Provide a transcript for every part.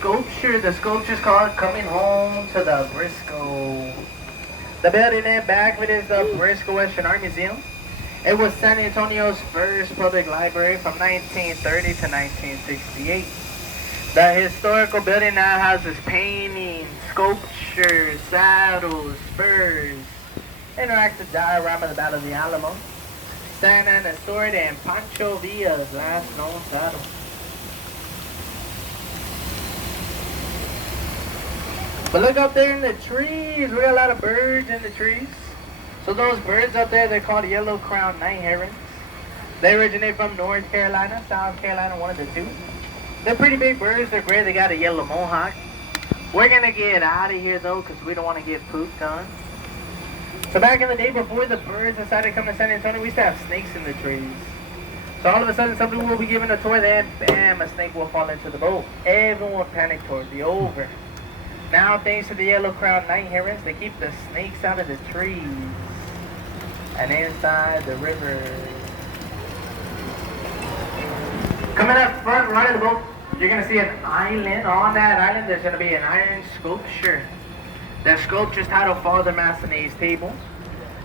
sculpture. The sculpture is called Coming Home to the Briscoe. The building in back of it is the Briscoe Western Art Museum. It was San Antonio's first public library from 1930 to 1968. The historical building now houses paintings, sculptures, saddles, spurs, interactive diorama of the Battle of the Alamo, Santa Ana Sword, and Pancho Villa's last known saddle. But look up there in the trees. We got a lot of birds in the trees. So those birds up there, they're called yellow-crowned night herons. They originate from North Carolina, South Carolina, one of the two. They're pretty big birds. They're gray. They got a yellow mohawk. We're going to get out of here, though, because we don't want to get pooped on. So back in the day, before the birds decided to come to San Antonio, we used to have snakes in the trees. So all of a sudden, some people will be given a toy, then bam, a snake will fall into the boat. Everyone will panic towards the over. Now, thanks to the yellow-crowned night herons, they keep the snakes out of the trees and inside the river. Coming up front right of the boat, you're going to see an island. On that island, there's going to be an iron sculpture. The sculpture's titled Father Massenet's Table.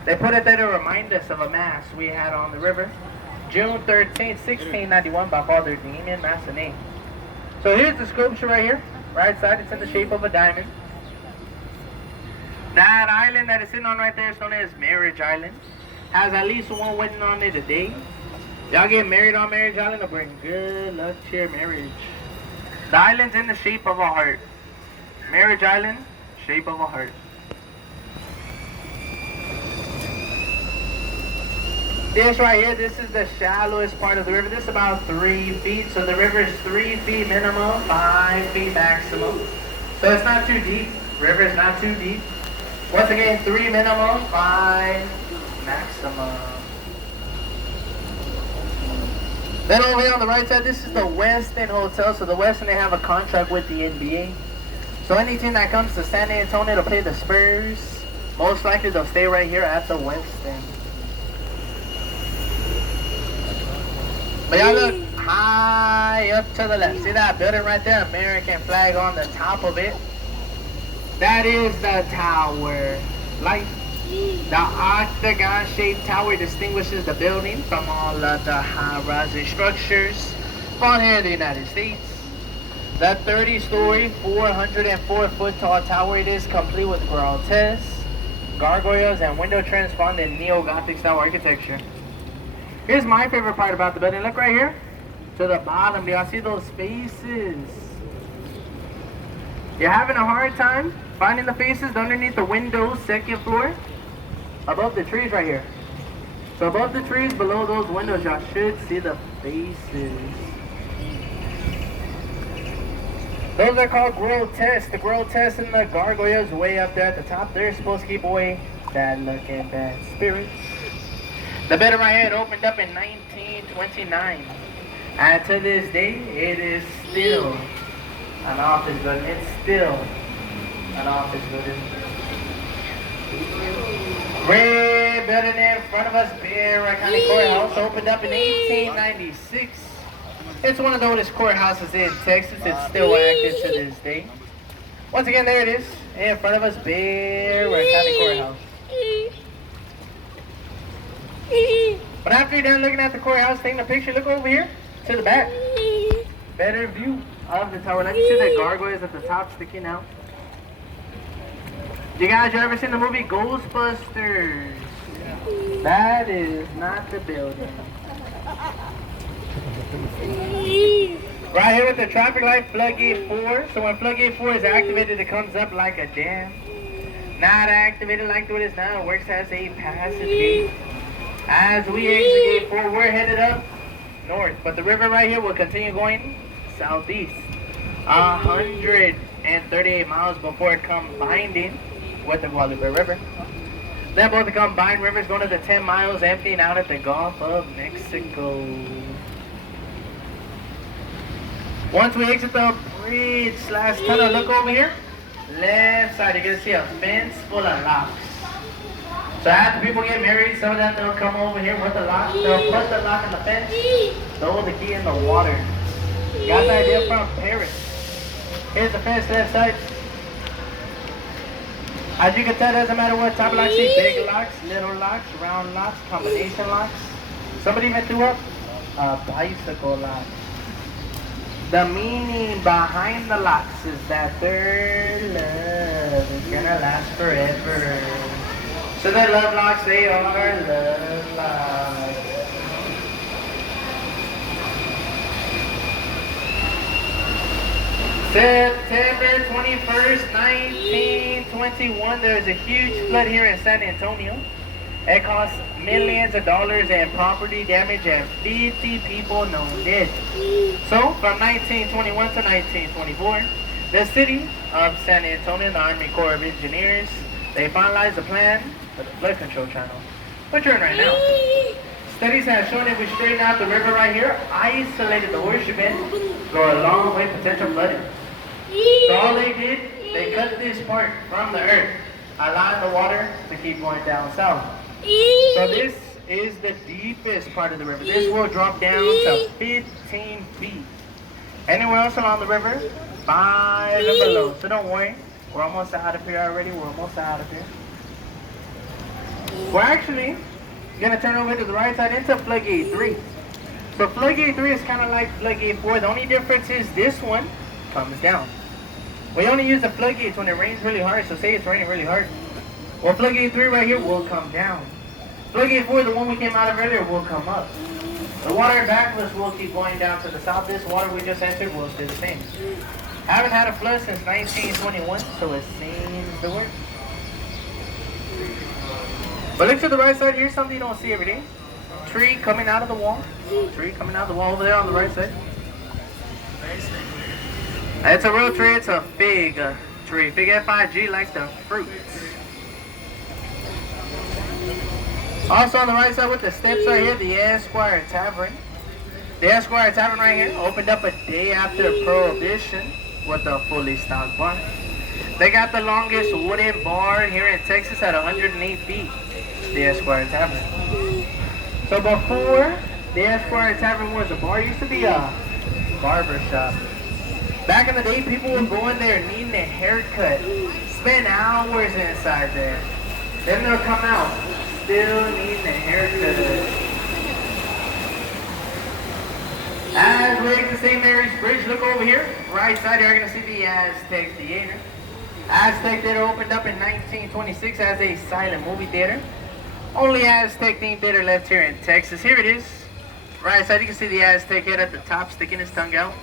They put it there to remind us of a mass we had on the river, June 13, 1691, by Father Damien Massenet. So here's the sculpture right here. Right side, it's in the shape of a diamond. That island that it's sitting on right there is known as Marriage Island. Has at least one wedding on it a day. Y'all get married on Marriage Island, it'll bring good luck to your marriage. The island's in the shape of a heart. Marriage Island, shape of a heart. This right here, this is the shallowest part of the river. This is about 3 feet. So the river is 3 feet minimum, 5 feet maximum. So it's not too deep. River is not too deep. Once again, 3 minimum, 5 maximum. Then over here on the right side, this is the Westin Hotel. So the Westin, they have a contract with the NBA. So any team that comes to San Antonio to play the Spurs, most likely they'll stay right here at the Westin. But y'all look high up to the left. See that building right there? American flag on the top of it. That is the Tower Light. The octagon-shaped tower distinguishes the building from all of the high-rising structures found here in the United States. The 30-story, 404-foot tall tower, it is complete with grotesque gargoyles and window trims found in neo-Gothic style architecture. Here's my favorite part about the building. Look right here to the bottom. Do y'all see those faces? You're having a hard time finding the faces underneath the windows, second floor, above the trees right here. So above the trees, below those windows, y'all should see the faces. Those are called grotesque. The grotesque and the gargoyles way up there at the top. They're supposed to keep away bad luck and bad spirits. The building right here, it opened up in 1929. And to this day, it is still an office building. It's still an office building. Red building in front of us, Bear County Courthouse, opened up in 1896. It's one of the oldest courthouses in Texas. It's still active to this day. Once again, there it is, in front of us, Bear County Courthouse. But after you're done looking at the courthouse, taking a picture, look over here to the back. Better view of the tower. Like you see the gargoyles at the top sticking out. You guys, you ever seen the movie Ghostbusters? That is not the building. Right here with the traffic light, floodgate 4. So when floodgate 4 is activated, it comes up like a dam. Not activated like it is now, it works as a passage gate. As we exit gate 4, we're headed up north, but the river right here will continue going southeast. 138 miles before combining with the Guadalupe River. Then both the combined rivers going to the 10 miles, emptying out at the Gulf of Mexico. Once we exit the bridge / tunnel, look over here. Left side, you're going to see a fence full of locks. So after people get married, some of them, they'll come over here with the lock. They'll put the lock in the fence, throw the key in the water. Got the idea from Paris. Here's the fence left side. As you can tell, doesn't matter what type of locks you see. Big locks, little locks, round locks, combination locks. Somebody even threw up a bicycle lock. The meaning behind the locks is that their love is gonna last forever. So the love locks, they are love locks. September 21st, 1921, there was a huge flood here in San Antonio. It cost millions of dollars in property damage and 50 people known dead. So, from 1921 to 1924, the city of San Antonio, the Army Corps of Engineers, they finalized a plan for the flood control channel, which we're in right now. Studies have shown if we straighten out the river right here, isolated the horseshoe bend, go a long way potential flooding. So all they did, they cut this part from the earth, allowing the water to keep going down south. So this is the deepest part of the river. This will drop down to 15 feet. Anywhere else along the river, 5 and below. So don't worry, we're almost out of here already. We're almost out of here. We're actually gonna turn over to the right side into floodgate 3. So floodgate 3 is kind of like floodgate 4. The only difference is this one comes down. We only use the floodgates when it rains really hard. So say it's raining really hard. Well, floodgate 3 right here will come down. Floodgate 4, the one we came out of earlier, will come up. The water backless will keep going down to the south. This water we just entered will stay the same. Haven't had a flood since 1921, so it seems to work. But look to the right side, here's something you don't see every day. Tree coming out of the wall. Tree coming out of the wall over there on the right side. It's a real tree, it's a fig tree. Fig F-I-G, like the fruit. Also on the right side with the steps right here, the Esquire Tavern. The Esquire Tavern right here opened up a day after Prohibition with a fully stocked bar. They got the longest wooden bar here in Texas at 108 feet. The Esquire Tavern. So before the Esquire Tavern was a bar, it used to be a barber shop. Back in the day, people would go in there needing a haircut, spend hours inside there. Then they'll come out, still needing a haircut. As we exit St. Mary's Bridge, look over here. Right side, you're going to see the Aztec Theater. Aztec Theater opened up in 1926 as a silent movie theater. Only Aztec themed theater left here in Texas. Here it is. Right side, you can see the Aztec head at the top sticking his tongue out.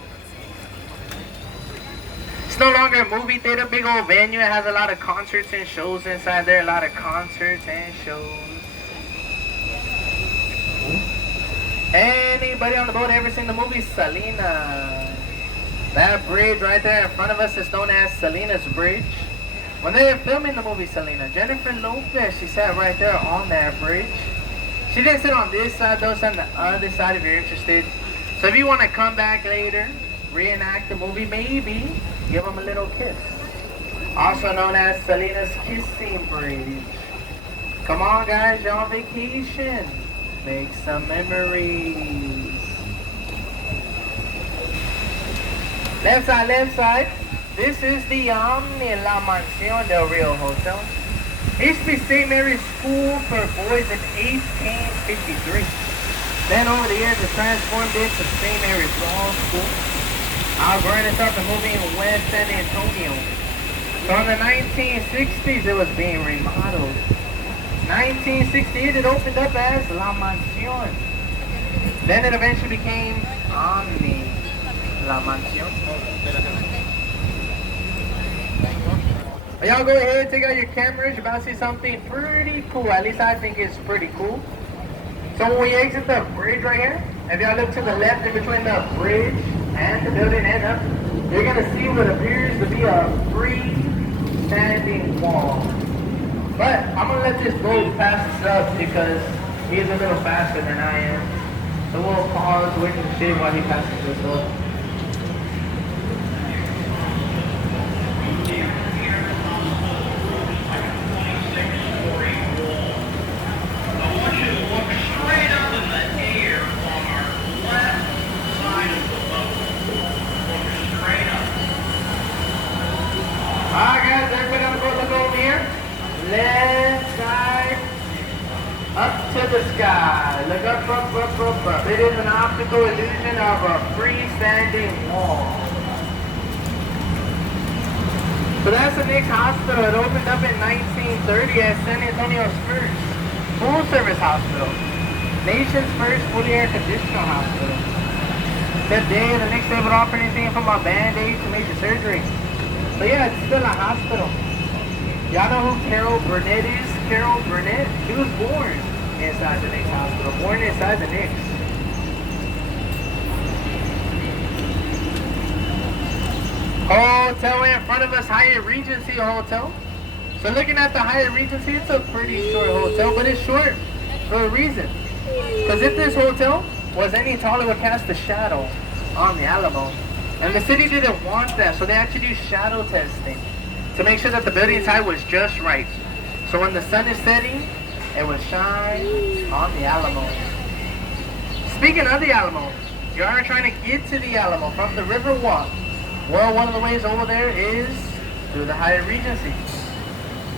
It's no longer a movie theater, big old venue. It has a lot of concerts and shows inside there. A lot of concerts and shows. Anybody on the boat ever seen the movie Selena? That bridge right there in front of us is known as Selena's Bridge. When they were filming the movie Selena, Jennifer Lopez, she sat right there on that bridge. She didn't sit on this side though, she's on the other side if you're interested. So if you want to come back later, reenact the movie, maybe give them a little kiss. Also known as Selena's Kissing Bridge. Come on guys, you're on vacation. Make some memories. Left side, left side. This is the Omni La Mansión del Rio Hotel. It used to be St. Mary's School for Boys in 1853. Then over the years, it transformed into St. Mary's Law School. Vernon started moving in West San Antonio. So in the 1960s, it was being remodeled. 1968, it opened up as La Mansión. Then it eventually became Omni La Mansión. Y'all go ahead, take out your cameras. You're about to see something pretty cool. At least I think it's pretty cool. So when we exit the bridge right here, if y'all look to the left in between the bridge and the building and up, you're going to see what appears to be a freestanding wall. But I'm going to let this boat pass us up because he's a little faster than I am. So we'll pause, wait and see while he passes this up. guys, we're gonna go look over here. Left side, up to the sky. Look up, up, up, up, up. It is an optical illusion of a freestanding wall. So that's the Knicks Hospital. It opened up in 1930 as San Antonio's first full-service hospital. Nation's first fully air-conditioned hospital. Today, the Knicks able to offer anything from a band-aid to major surgery. But yeah, it's still a hospital. Y'all know who Carol Burnett is? Carol Burnett? She was born inside the Knicks Hospital. Born inside the Knicks. Hotel in front of us, Hyatt Regency Hotel. So looking at the Hyatt Regency, it's a pretty short hotel, but it's short for a reason. Because if this hotel was any taller, it would cast a shadow on the Alamo. And the city didn't want that, so they actually do shadow testing to make sure that the building's height was just right. So when the sun is setting, it would shine on the Alamo. Speaking of the Alamo, you are trying to get to the Alamo from the River Walk. Well, one of the ways over there is through the Hyatt Regency.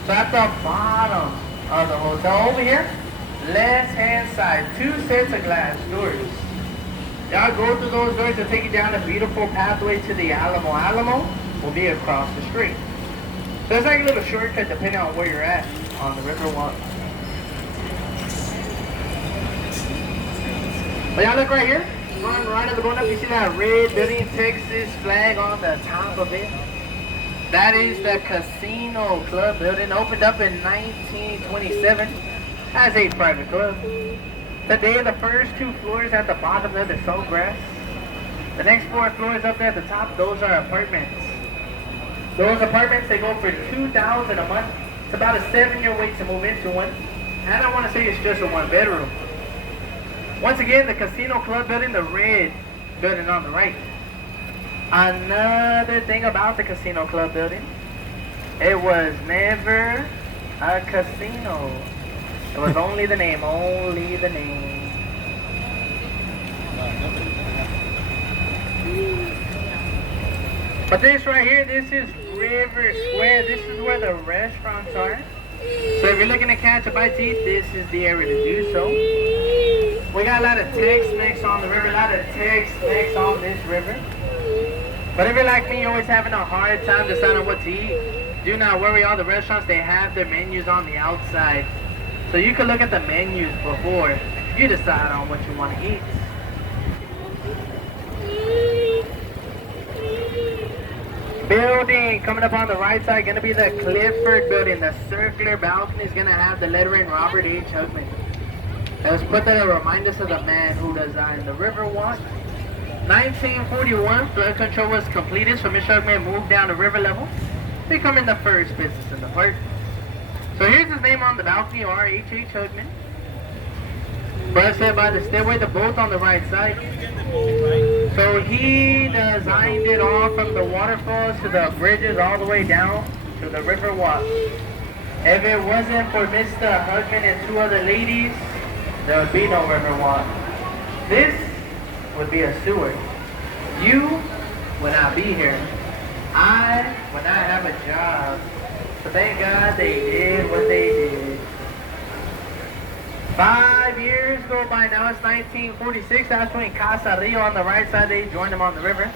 So at the bottom of the hotel over here, left hand side, 2 sets of glass doors. Y'all go through those doors to take you down a beautiful pathway to the Alamo. Alamo will be across the street. So it's like a little shortcut depending on where you're at on the River Walk. But y'all look right here. Run right up, going up, you see that red building, Texas flag on the top of it? That is the Casino Club building, opened up in 1927 as a private club. Today, the first 2 floors at the bottom there, they're so grass. The next 4 floors up there at the top, those are apartments. Those apartments, they go for $2,000 a month. It's about a 7-year wait to move into one. And I want to say it's just a 1-bedroom. Once again, the Casino Club building, the red building on the right. Another thing about the Casino Club building, it was never a casino. It was only the name, only the name. But this right here, this is River Square. This is where the restaurants are. So if you're looking to catch a bite to eat, this is the area to do so. We got a lot of Tex-Mex on the river, a lot of Tex-Mex on this river. But if you're like me, you're always having a hard time deciding what to eat, do not worry, all the restaurants, they have their menus on the outside. So you can look at the menus before you decide on what you want to eat. Building coming up on the right side, going to be the Clifford building. The circular balcony is going to have the lettering Robert H. Hugman. It was put there to remind us of the man who designed the Riverwalk. 1941, flood control was completed, so Mr. Hugman moved down to river level, becoming the first business in the park. So here's his name on the balcony, R.H.H. Hugman. Breasted by the stairway, the boat on the right side. So he designed it all from the waterfalls to the bridges all the way down to the river walk. If it wasn't for Mr. Hugman and 2 other ladies, there would be no river walk. This would be a sewer. You would not be here. I would not have a job. So thank God they did what they did. 5 years go by now. It's 1946. That's when Casa Rio on the right side, they joined them on the river.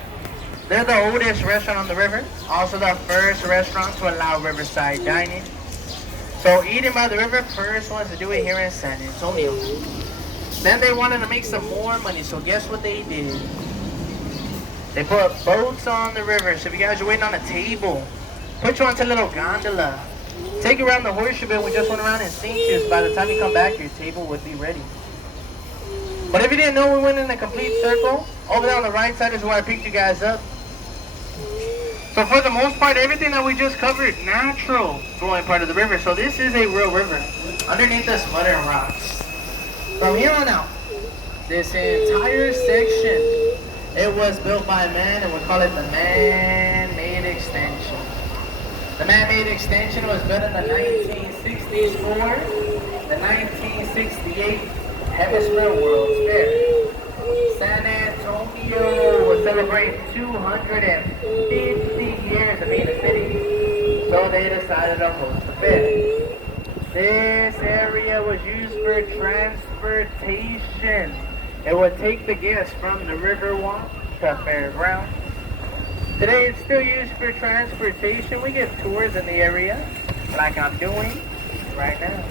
They're the oldest restaurant on the river. Also the first restaurant to allow riverside dining. So eating by the river, first ones to do it here in San Antonio. Then they wanted to make some more money, so guess what they did? They put boats on the river. So if you guys are waiting on a table, put you onto a little gondola. Take you around the horseshoe bit. We just went around in St. Jude. By the time you come back, your table would be ready. But if you didn't know, we went in a complete circle. Over there on the right side is where I picked you guys up. So for the most part, everything that we just covered, natural flowing part of the river. So this is a real river. Underneath us, mud and rocks. From here on out, this entire section, it was built by man, and we call it the man-made extension. The man-made extension was built in the 1960s for the 1968 Hemisphere World's Fair. San Antonio was celebrating 250 years of being a city. So they decided to host the fair. This area was used for transportation. It would take the guests from the Riverwalk to Fairgrounds. Today it's still used for transportation. We give tours in the area, like I'm doing right now.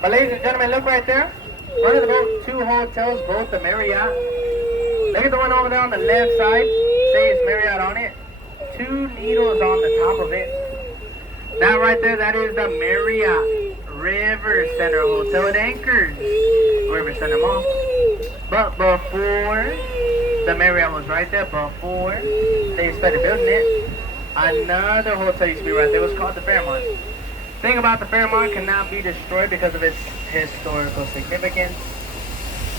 But ladies and gentlemen, look right there. Front of the boat, 2 hotels, both the Marriott. Look at the one over there on the left side. Says Marriott on it. 2 needles on the top of it. That right there, that is the Marriott River Center Hotel. It anchors River Center Mall. But before, the Marriott was right there. Before they started building it, another hotel used to be right there. It was called the Fairmont. Thing about the Fairmont cannot be destroyed because of its historical significance.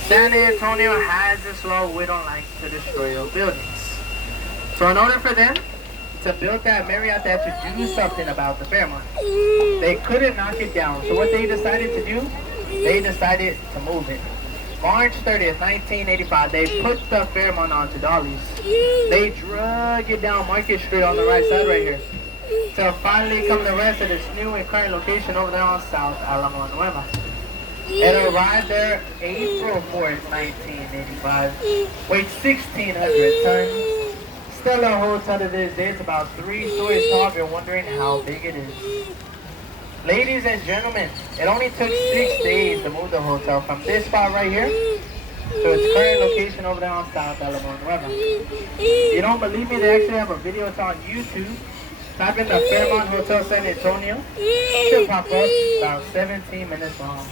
San Antonio has this law: we don't like to destroy your buildings. So in order for them to build that Marriott, they had to do something about the Fairmont. They couldn't knock it down. So what they decided to do, they decided to move it. March 30th, 1985, they put the Fairmont onto dollies. They drug it down Market Street on the right side right here, till finally come the rest of this new and current location over there on South Alamo Nueva. It arrived there April 4th, 1985. Weighed 1,600 tons. Still a hotel to this day. It's about 3 stories tall if you're wondering how big it is. Ladies and gentlemen, it only took 6 days to move the hotel from this spot right here to its current location over there on South Alamo Nueva. You don't believe me? They actually have a video. It's on YouTube. Type in the Fairmont Hotel San Antonio. It should pop up. About 17 minutes long.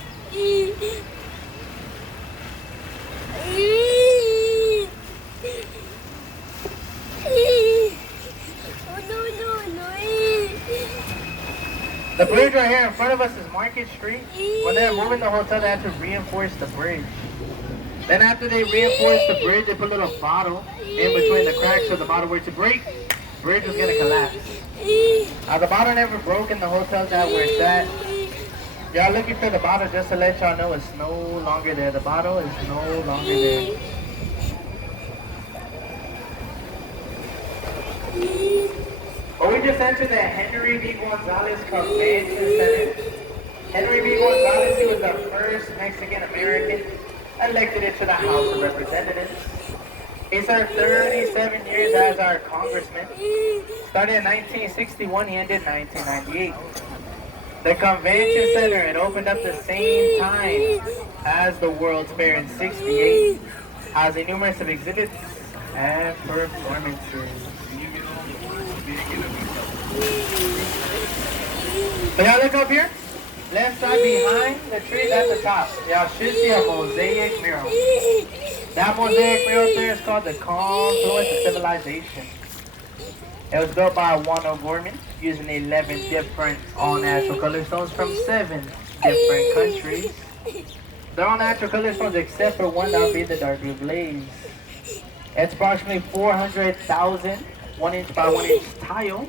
The bridge right here in front of us is Market Street. When they're moving the hotel, they had to reinforce the bridge. Then after they reinforced the bridge, they put a little bottle in between the cracks so the bottle were to break. The bridge was going to collapse. Now the bottle never broke in the hotels that were at. Y'all looking for the bottle, just to let y'all know it's no longer there. The bottle is no longer there. Well, we just entered the Henry B. Gonzalez Convention Center. Henry B. Gonzalez, he was the first Mexican-American elected into the House of Representatives. He served 37 years as our congressman. Started in 1961, he ended in 1998. The Convention Center, it opened up the same time as the World's Fair in 68. Has a numerous of exhibits and performances. So y'all look up here, left side behind the trees at the top. Y'all should see a mosaic mural. That mosaic mural there is called the Confluence of Civilization. It was built by Juan O'Gorman using 11 different all-natural color stones from 7 different countries. They're all natural color stones except for one that would be the dark blue glaze. It's approximately 400,000 1-inch by 1-inch tile,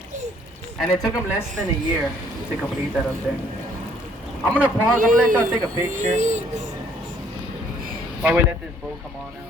and it took them less than a year to complete that up there. I'm gonna pause. I'm gonna let y'all take a picture while we let this boat come on out.